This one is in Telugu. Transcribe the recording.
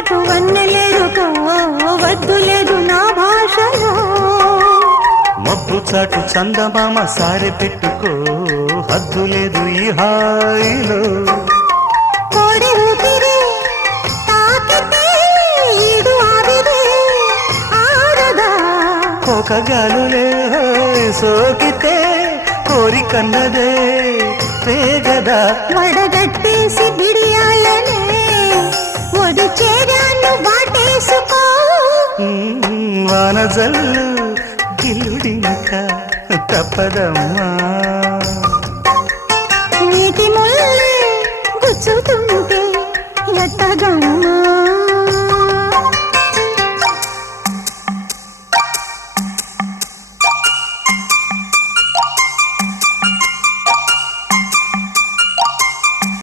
చాటు వన్నెలేరుకో వద్దు లేదు నా భాషలో మబ్బు చాటు చందమామ సారె పెట్టుకో హద్దు లేదు ఈ హాయిలో కోడి ఊపిరి తాకితే ఈడు ఆవిరి ఆరదా కోకగాలులే సోకితే కోరికన్నదే వేగదా వడగట్టేసి బిడియాలనే ఒడి చేరాను వాటేసుకో వానజల్లు గిల్లుడింక తప్పదమ్మా